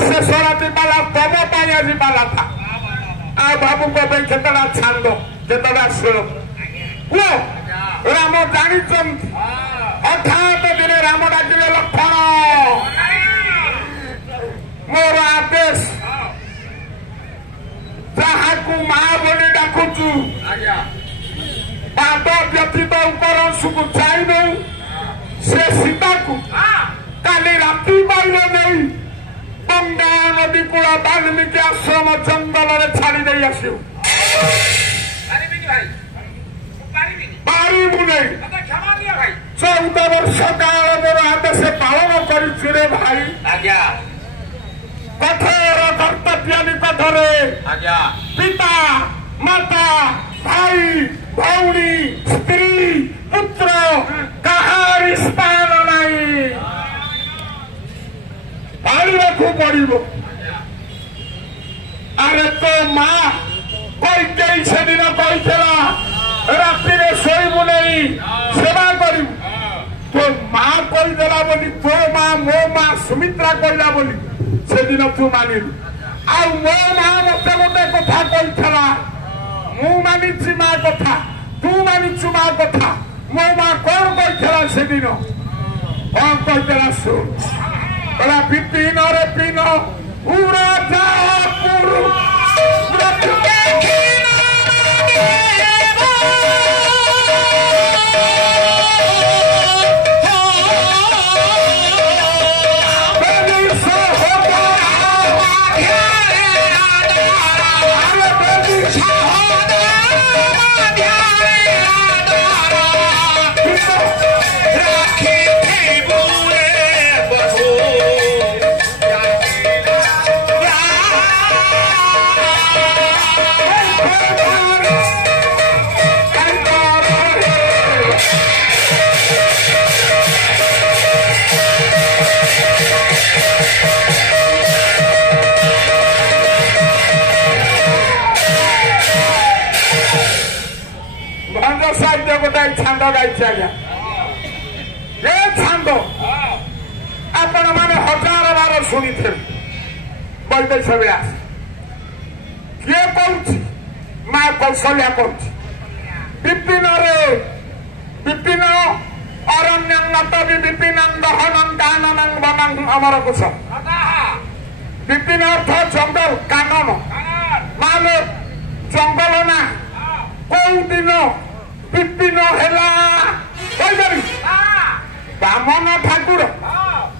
से सोराती बाला तम पाया जी बाला था आ बाबू को पे केतडा छांद केतडा सुर वो राम जानी चंद अर्थात दिन राम डाकिले लक्षण मोर आदेश जहाँ को माँ बोली डाकुचु पाद व्यतीत उपरंश को चाहिए से सीता को काली राति पाइले नहीं गंगा नदी कूल वाल्मीकि आश्रम जंगल में छाड़ी दे आसो पारिबु नहीं 14 वर्ष काल मोर आदेश पालन करे भाई कठोर कर्तव्य निकटरे पिता माता भाई भौणी स्त्री पुत्र कहार स्थान नहीं पालिबाकू पड़ो अरे तो माँ कोई कई से दिन कही राति शोबू नहीं सेवा करू तो माँ कहीदेला बोली तो माँ मो माँ सुमित्रा कहला बोली से दिन तू मानिलु आ मो माँ मत गोटे कथा कही मु मानी माँ कथा तू मानिचु माँ कथा मो माँ कौन कही से दिन कौन कही शुण बड़ा विपिन रे पिन पूरा छांद गाई आज्ञा ये छांद आपण मैंने 1000 बार शुणी थे वैदेश व्यास किए कौच माँ कौशल्या कौच विपिन विपिन अरण्यत विपिन दहन कानन बनन अमर कुश विपिन अर्थ जंगल कानन माने जंगल ना कौ दिन विपिन बामन ठाकुर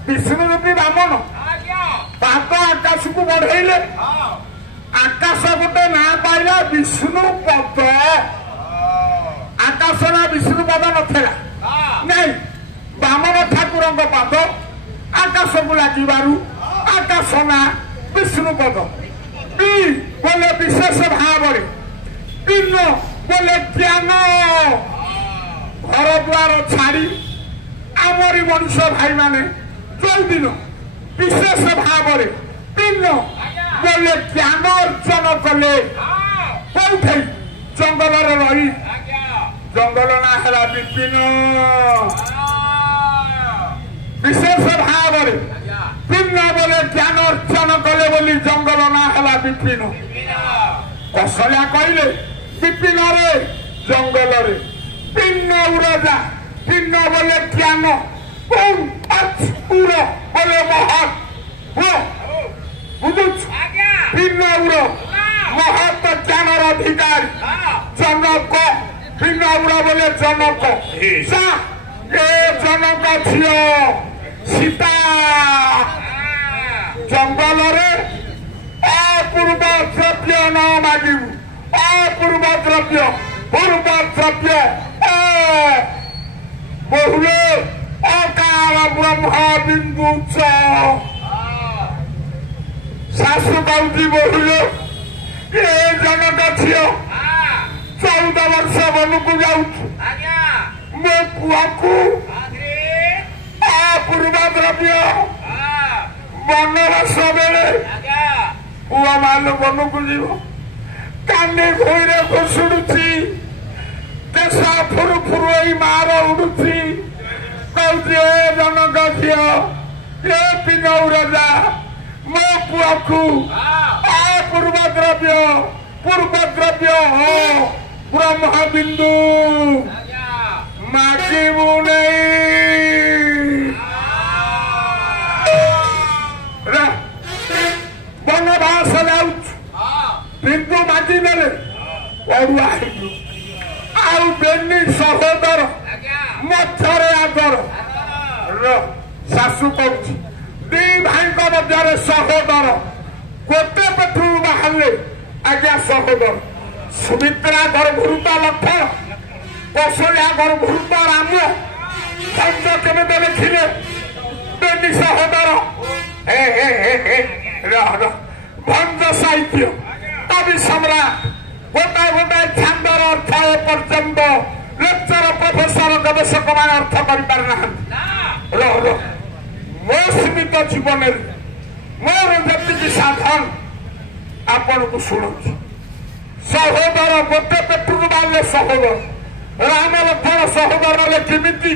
विष्णु रूपी बामन पाद आकाश को बढ़ेले आकाश गोटे ना पाइला विष्णु पद आकाश ना विष्णु पद नथिला नहीं बामन ठाकुर पाद आकाश को लगे आकाश ना विष्णु पद बोले विशेष भाव पिन बोले ज्ञान घर द्वार छाड़ी आमरी मनुष्य भाई माने जो दिन विशेष भाव पिन बोले ज्ञान अर्जन कले कौटे जंगल रही जंगल ना है विपिन विशेष भाव पिन बोले ज्ञान अर्जन कले बोली जंगल ना है विपिन कौशल्या कहले विपिन रे जंगल रे पिन उड़ा पिन बोले ज्ञान बोले महत वो बुझुच पिन उड़ महत ज्ञान अधिकारी जनक पिन उड़ा बोले जनक जनक झील सीता जंगल रे अपूर्व द्रव्य न मागिबू अपूर्व द्रव्य पूर्व द्रव्य बहुले अकाल ब्रह्म बिंदु शाशु कौटी बहुले ये जनक झील 14 वर्ष वन को जाऊ मो पुआ को अपूर्व द्रव्य बनरस बेले पुआ मान वन को जीव कानी भूरे घुषुड़ी देश फुरु फुरु मार उड़ुची कौचे जनक झील ये पिनौ राजा मो पुआकू पूर्व द्रव्य ब्रह्म बिंदु मागिबू नहीं बनवास बिंदु मागी देले अड़ुआ आउ बेनी सहोदर मध्य आदर शाशु करुची दी भाई मध्य सहोदर गोटे पेटू बाहर आज्ञा सहोदर सुमित्रा गर्भरूता लक्ष्मण कौशल्या गर्भरूता राम भंज केमिति लिखिले बेनी सहोदर भंज साहित्य कवि सम्राट गोटाए गोटाए छांदर अर्थ एपर्यंत लेक्चर प्रोफेसर गवेषक मान अर्थ कर मो सीमित जीवन मोर जी साधन आपण को शुणु सहोदर गोटे पेटू बाले सहोदर राम लक्ष्मण सहोदर केमिति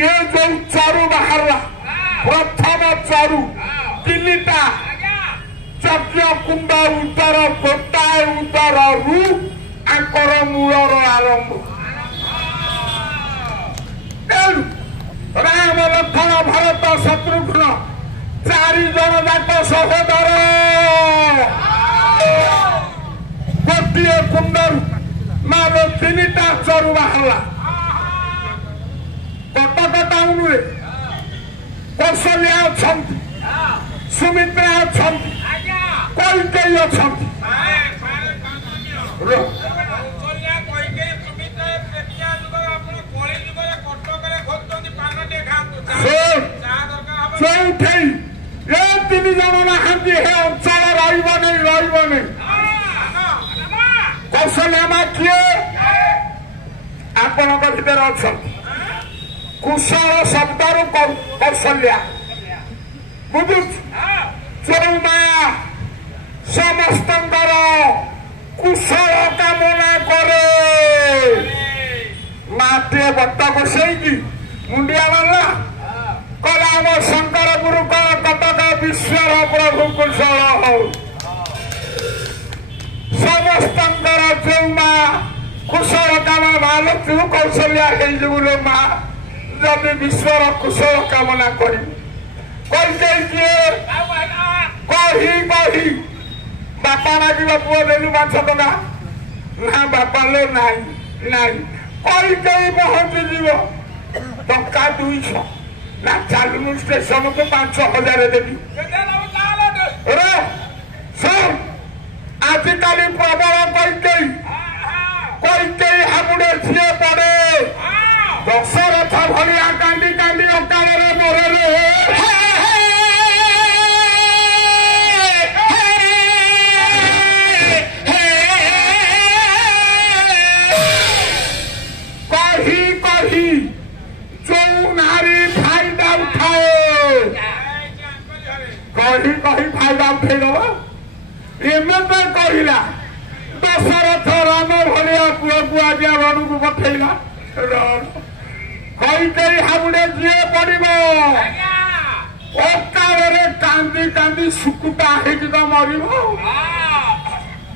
ये जो चारू बाहर प्रथम चारू तीनटा यज्ञ कुंड उदर गोटाए उदर रु आंकर मूलर आरंभ राम लक्ष्मण भरत शत्रुघ्न चारि जन जाक सहोदर गोटे कुंडर मालो तीनटा चरु बाहर कटक टाउन कौशल्या अच्छा सुमित्रा अच्छा कैकेयी अच्छा तीन जन नहांती हे अंचल रही कौशल्या माँ किए आपण भीतर अच्छा कुशल शब्द कौशल्या बुझु चौमा समस्त कुशल कामना करे माटे बट बसई मुंडिया मारा कलाम शंकर गुरु कटक विश्वर प्रभु कुशल हो समस्त चौमा कुशल काम भालु कौशल्या हो माँ जब विश्वर कुशल कामना करी कही बापा मागिब पुओ देलु 5 टका ना बापा ले नाई कही पहुंची जीव टका 200 ना चालू स्टेशन को 5,000 देवी आजिकल प्रबल कही हामुड़े झीए पड़े दशरथ भलिया कांदी कांदी अकाल मोरे कही जो नारी फायदा उठाए कही फायदा उठे एमत कहला दशरथ राम भलिया पुआ पुआ दिया रण को पठेला कही हामुड़े जीए पड़ब अकाल कांदी कांदी सुकुटा हो मर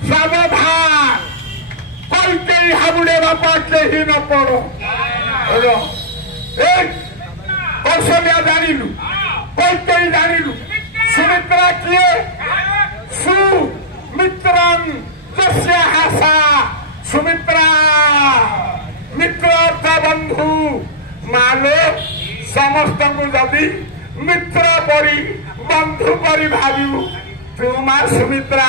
सावधान कही हामुड़े बापा कही न पड़ो कौशल्या जानिलु कही जानिलु सुमित्रा किए सुमित्रं जस्य हासा सुमित्रा मित्र बंधु मालो समस्त को जदि मित्र परी बंधु परी भावु तू माँ सुमित्रा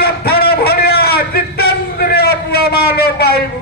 लक्ष्मण भलिया जितेन्द्रिय पुआ मालो पाइबू